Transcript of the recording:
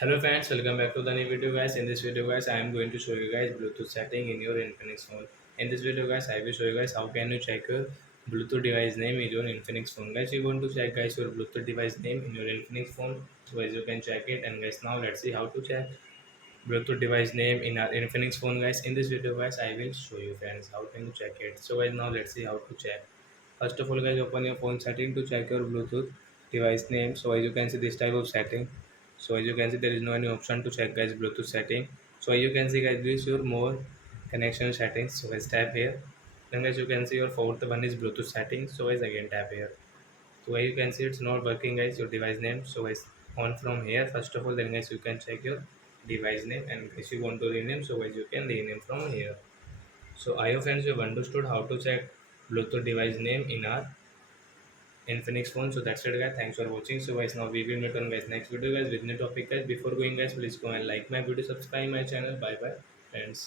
Hello friends, welcome back to the new video guys. In this video guys, I am going to show you guys Bluetooth setting in your Infinix phone. In this video guys, I will show you guys how can you check your Bluetooth device name in your Infinix phone. Guys, you want to check guys your Bluetooth device name in your Infinix phone. So as you can check it, and guys now let's see how to check Bluetooth device name in our Infinix phone guys. In this video guys, I will show you friends how can you check it. So guys now let's see how to check. First of all guys, open your phone setting to check your Bluetooth device name. So as you can see this type of setting. So as you can see there is no any option to check guys Bluetooth setting. So as you can see guys this is your more connection settings. So guys tap here. Then guys you can see your fourth one is Bluetooth settings. So guys again tap here. So as you can see it's not working guys your device name. So guys on from here first of all then guys you can check your device name, and if you want to rename so guys you can rename from here. So I hope friends you have understood how to check Bluetooth device name in our Infinix phone. So that's it guys. Thanks for watching. So guys now we will meet on guys next video guys with new topic guys. Before going guys please go and like my video, subscribe my channel. Bye bye friends.